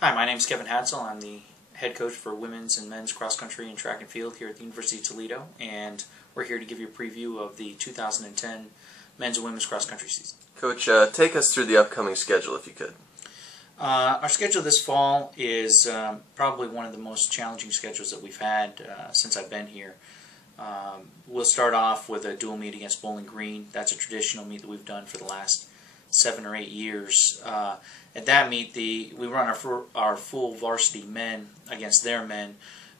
Hi, my name is Kevin Hadsell. I'm the head coach for women's and men's cross country and track and field here at the University of Toledo, and we're here to give you a preview of the 2010 men's and women's cross country season. Coach, take us through the upcoming schedule if you could. Our schedule this fall is probably one of the most challenging schedules that we've had since I've been here. We'll start off with a dual meet against Bowling Green. That's a traditional meet that we've done for the last 7 or 8 years. At that meet, we run our full varsity men against their men,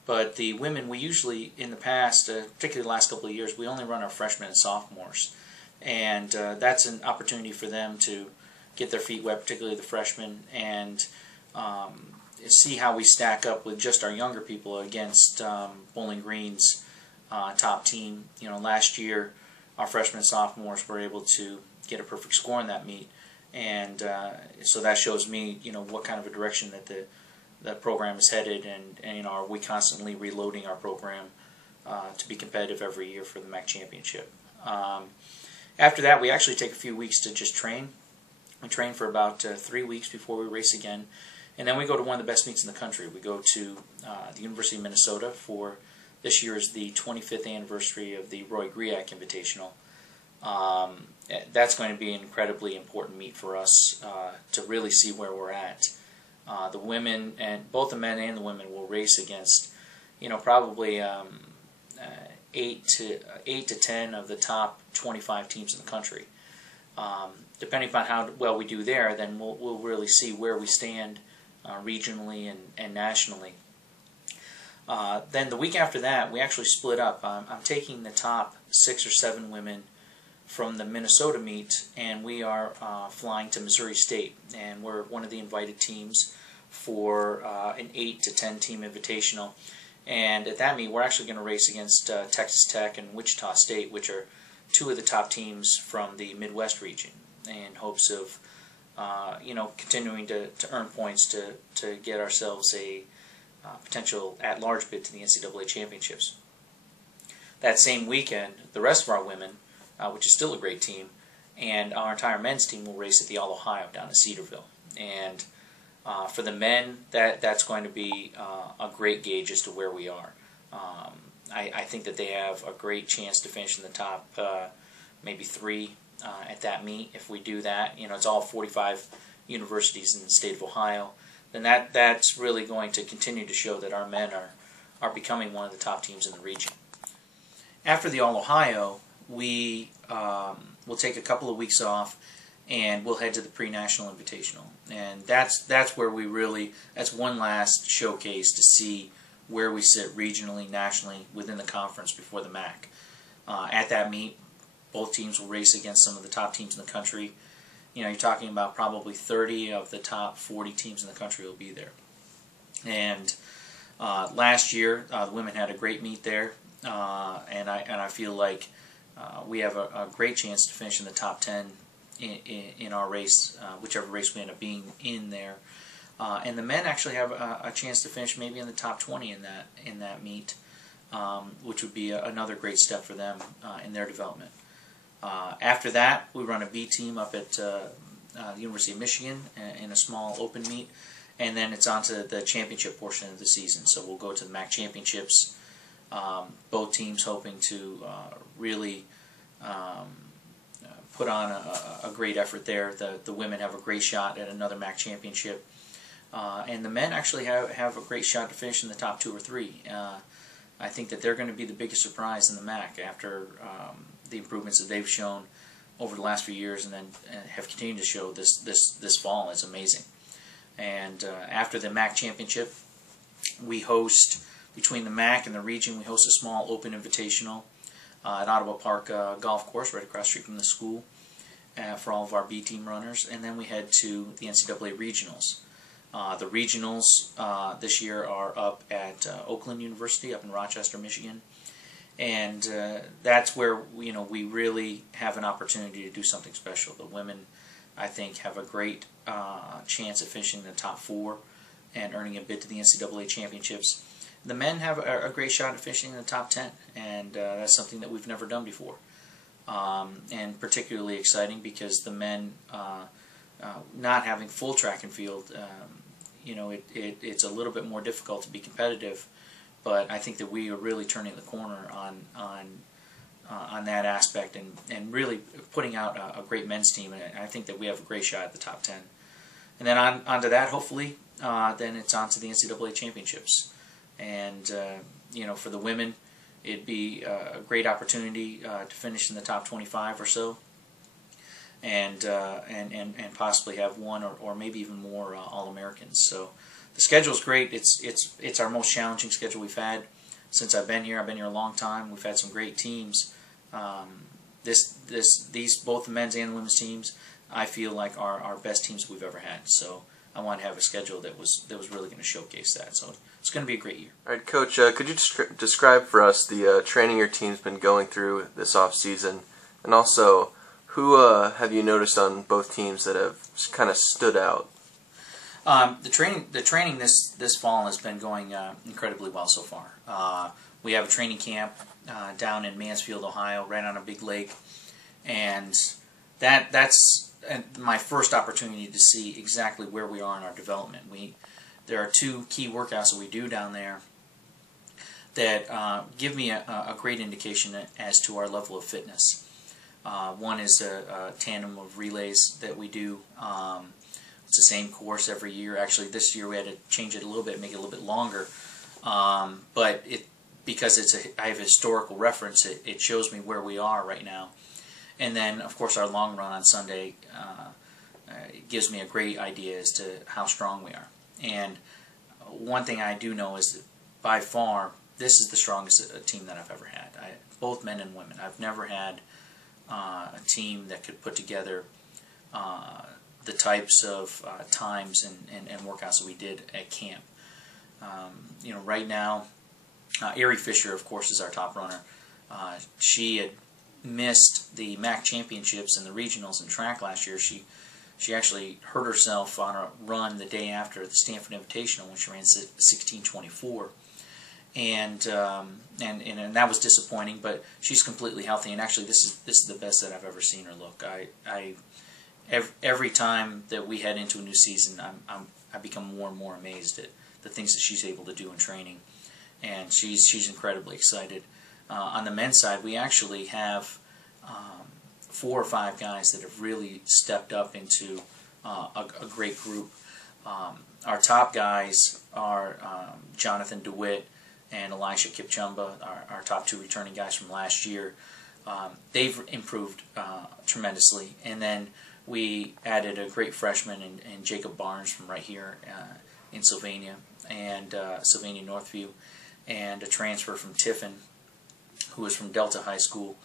but the women, we usually, in the past, particularly the last couple of years, we only run our freshmen and sophomores. And that's an opportunity for them to get their feet wet, particularly the freshmen, and see how we stack up with just our younger people against Bowling Green's top team. You know, last year, our freshmen and sophomores were able to get a perfect score in that meet, and so that shows me, you know, what kind of a direction that the program is headed, and you know, are we constantly reloading our program to be competitive every year for the MAC championship. After that, we actually take a few weeks to just train. We train for about 3 weeks before we race again, and then we go to one of the best meets in the country. We go to the University of Minnesota for this year is the 25th anniversary of the Roy Griak Invitational. That's going to be an incredibly important meet for us to really see where we're at. The women, and both the men and the women, will race against, you know, probably 8 to 10 of the top 25 teams in the country. Depending upon how well we do there, then we'll really see where we stand regionally and nationally. Then the week after that, we actually split up. I'm taking the top 6 or 7 women from the Minnesota meet, and we are flying to Missouri State, and we're one of the invited teams for an 8 to 10 team invitational. And at that meet, we're actually going to race against Texas Tech and Wichita State, which are 2 of the top teams from the Midwest region, in hopes of you know, continuing to earn points to get ourselves a potential at-large bid to the NCAA championships. That same weekend, the rest of our women, which is still a great team, and our entire men's team will race at the All-Ohio down in Cedarville. And for the men, that's going to be a great gauge as to where we are. I think that they have a great chance to finish in the top maybe 3 at that meet. If we do that, you know, it's all 45 universities in the state of Ohio, then that's really going to continue to show that our men are becoming one of the top teams in the region. After the All-Ohio, we will take a couple of weeks off, and we'll head to the pre-national invitational, and that's where we really, that's one last showcase to see where we sit regionally, nationally, within the conference before the MAC. At that meet, both teams will race against some of the top teams in the country. You know, you're talking about probably 30 of the top 40 teams in the country will be there. And last year, the women had a great meet there, and I feel like we have a great chance to finish in the top 10 in our race, whichever race we end up being in there. And the men actually have a chance to finish maybe in the top 20 in that meet, which would be another great step for them in their development. After that, we run a B team up at the University of Michigan in a small open meet, and then it's on to the championship portion of the season. So we'll go to the MAC championships. Both teams hoping to really put on a great effort there. The women have a great shot at another MAC championship, and the men actually have a great shot to finish in the top 2 or 3. I think that they're going to be the biggest surprise in the MAC after the improvements that they've shown over the last few years, and then have continued to show this fall is amazing. And after the MAC championship, we host, between the MAC and the region, we host a small open invitational at Ottawa Park Golf Course, right across the street from the school, for all of our B team runners. And then we head to the NCAA regionals. The regionals this year are up at Oakland University, up in Rochester, Michigan. And that's where, you know, we really have an opportunity to do something special. The women, I think, have a great chance of finishing in the top 4 and earning a bid to the NCAA championships. The men have a great shot at finishing in the top 10, and that's something that we've never done before. And particularly exciting because the men, not having full track and field, it's a little bit more difficult to be competitive. But I think that we are really turning the corner on that aspect, and really putting out a great men's team. And I think that we have a great shot at the top 10. And then onto that, hopefully, then it's on to the NCAA championships. And for the women, it'd be a great opportunity to finish in the top 25 or so, and possibly have one or maybe even more All-Americans. So the schedule's great. It's our most challenging schedule we've had since I've been here. I've been here a long time. We've had some great teams. These both the men's and the women's teams, I feel like are our best teams we've ever had. So I want to have a schedule that was really going to showcase that. So it's going to be a great year. All right, Coach, could you describe for us the training your team's been going through this off season, and also who have you noticed on both teams that have kind of stood out? The training this fall has been going incredibly well so far. We have a training camp down in Mansfield, Ohio, right on a big lake, and that's my first opportunity to see exactly where we are in our development. There are two key workouts that we do down there that give me a great indication as to our level of fitness. One is a tandem of relays that we do. It's the same course every year. Actually, this year we had to change it a little bit, make it a little bit longer. But because I have a historical reference, it shows me where we are right now. And then, of course, our long run on Sunday gives me a great idea as to how strong we are. And one thing I do know is that by far, this is the strongest team that I've ever had. Both men and women. I've never had a team that could put together the types of times and workouts that we did at camp. Right now, Ari Fisher, of course, is our top runner. She had missed the MAC championships and the regionals in track last year. She actually hurt herself on a run the day after the Stanford Invitational when she ran 16:24. And that was disappointing, but she's completely healthy, and actually this is the best that I've ever seen her look. Every time that we head into a new season, I become more and more amazed at the things that she's able to do in training, and she's incredibly excited. On the men's side, we actually have 4 or 5 guys that have really stepped up into a great group. Our top guys are Jonathan DeWitt and Elisha Kipchumba, our top 2 returning guys from last year. They've improved tremendously. And then we added a great freshman in Jacob Barnes from right here in Sylvania, and Sylvania Northview, and a transfer from Tiffin, who is from Delta High School,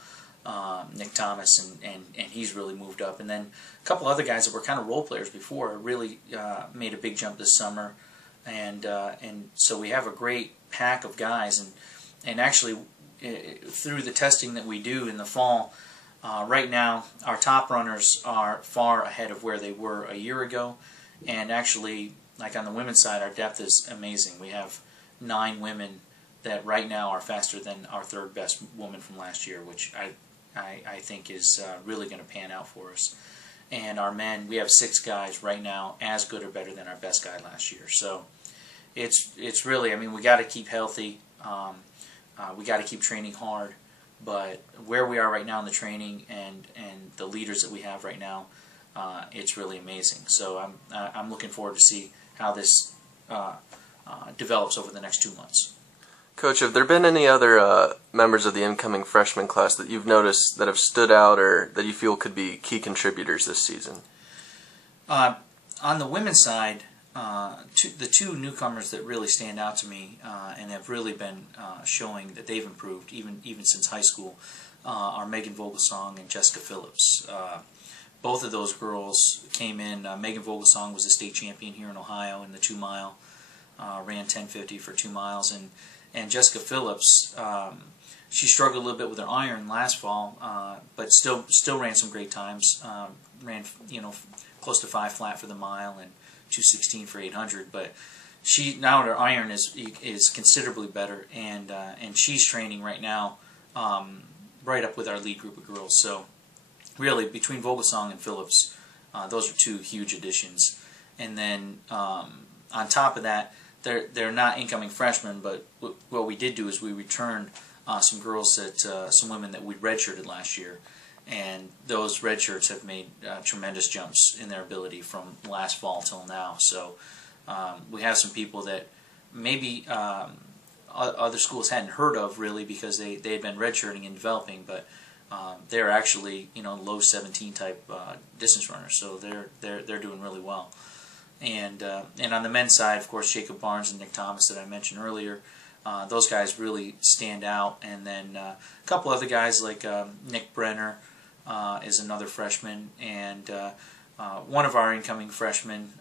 Nick Thomas, and he's really moved up. And then a couple other guys that were kind of role players before really made a big jump this summer. And so we have a great pack of guys, and actually through the testing that we do in the fall, right now our top runners are far ahead of where they were a year ago, and actually, like on the women's side, our depth is amazing. We have 9 women that right now are faster than our 3rd best woman from last year, which I think is really going to pan out for us. And our men, we have 6 guys right now as good or better than our best guy last year. So it's really, I mean, we got to keep healthy. We got to keep training hard. But where we are right now in the training and the leaders that we have right now, it's really amazing. So I'm looking forward to see how this develops over the next 2 months. Coach, have there been any other members of the incoming freshman class that you've noticed that have stood out or that you feel could be key contributors this season? On the women's side, the 2 newcomers that really stand out to me and have really been showing that they've improved even since high school are Megan Vogelsong and Jessica Phillips. Both of those girls came in. Megan Vogelsong was a state champion here in Ohio in the 2-mile, ran 10:50 for 2 miles, and Jessica Phillips, she struggled a little bit with her iron last fall, but still ran some great times. Ran close to 5 flat for the mile and 2:16 for 800. But now her iron is considerably better, and she's training right now, right up with our lead group of girls. So really, between Vogelsong and Phillips, those are 2 huge additions. And then on top of that, they're not incoming freshmen, but what we did do is we returned some girls some women that we redshirted last year, and those redshirts have made tremendous jumps in their ability from last fall till now. So we have some people that maybe other schools hadn't heard of really because they had been redshirting and developing, but they're actually low 17 type distance runners, so they're doing really well. And on the men's side, of course, Jacob Barnes and Nick Thomas that I mentioned earlier, those guys really stand out. And then a couple other guys like Nick Brenner is another freshman, and one of our incoming freshmen,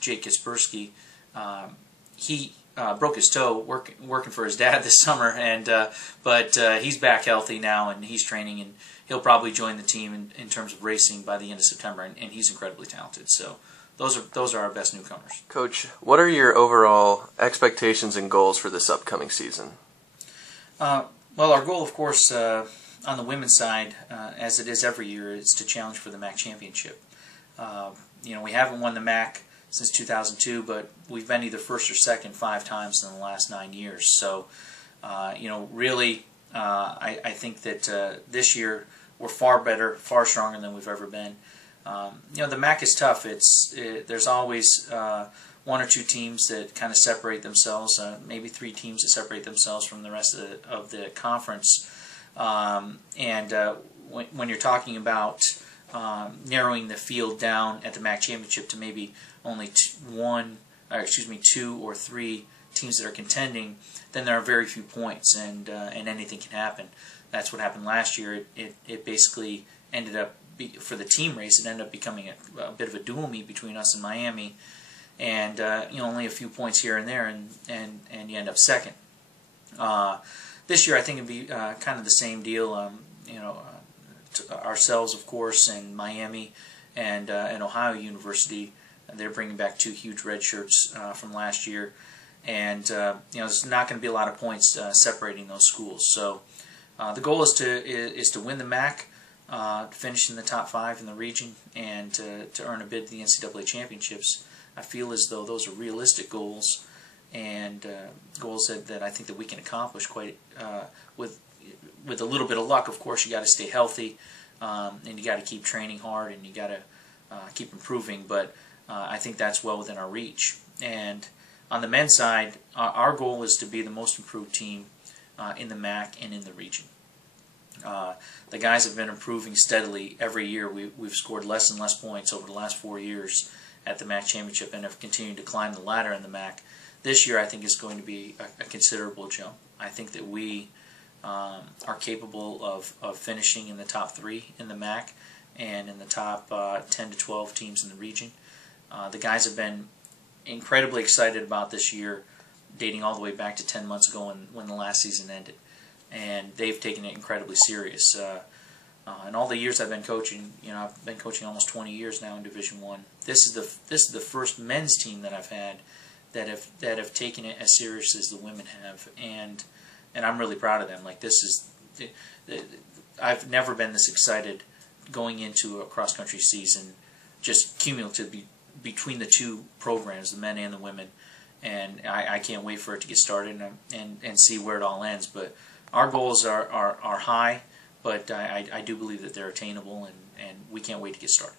Jake Kaspersky, he broke his toe working for his dad this summer, and but he's back healthy now, and he's training, and he'll probably join the team in terms of racing by the end of September, and he's incredibly talented. So those are our best newcomers. Coach, what are your overall expectations and goals for this upcoming season? Well, our goal, of course, on the women's side, as it is every year, is to challenge for the MAC championship. We haven't won the MAC since 2002, but we've been either first or second 5 times in the last 9 years. So, really, I think that this year we're far better, far stronger than we've ever been. The MAC is tough. There's always 1 or 2 teams that kind of separate themselves, maybe 3 teams that separate themselves from the rest of the conference. When you're talking about narrowing the field down at the MAC championship to maybe only 2 or 3 teams that are contending, then there are very few points, and anything can happen. That's what happened last year. It basically ended up, for the team race, it ended up becoming a bit of a dual meet between us and Miami, and only a few points here and there, and you end up second. This year I think it'd be kind of the same deal. Ourselves, of course, and Miami and Ohio University, they're bringing back 2 huge red shirts from last year, and there's not going to be a lot of points separating those schools. So the goal is to win the MAC, finish in the top 5 in the region, and to earn a bid to the NCAA championships. I feel as though those are realistic goals, and goals that I think that we can accomplish quite with a little bit of luck. Of course, you got to stay healthy, and you got to keep training hard, and you got to keep improving. But I think that's well within our reach. And on the men's side, our goal is to be the most improved team in the MAC and in the region. The guys have been improving steadily every year. We've scored less and less points over the last 4 years at the MAC championship, and have continued to climb the ladder in the MAC. This year, I think, is going to be a considerable jump. I think that we are capable of finishing in the top 3 in the MAC and in the top 10 to 12 teams in the region. The guys have been incredibly excited about this year, dating all the way back to 10 months ago when the last season ended, and they've taken it incredibly serious. In all the years I've been coaching, I've been coaching almost 20 years now in Division I. This is the first men's team that I've had that have taken it as serious as the women have, and I'm really proud of them. Like, I've never been this excited going into a cross-country season, just cumulatively between the 2 programs, the men and the women, and I can't wait for it to get started and see where it all ends. But our goals are high, but I do believe that they're attainable, and we can't wait to get started.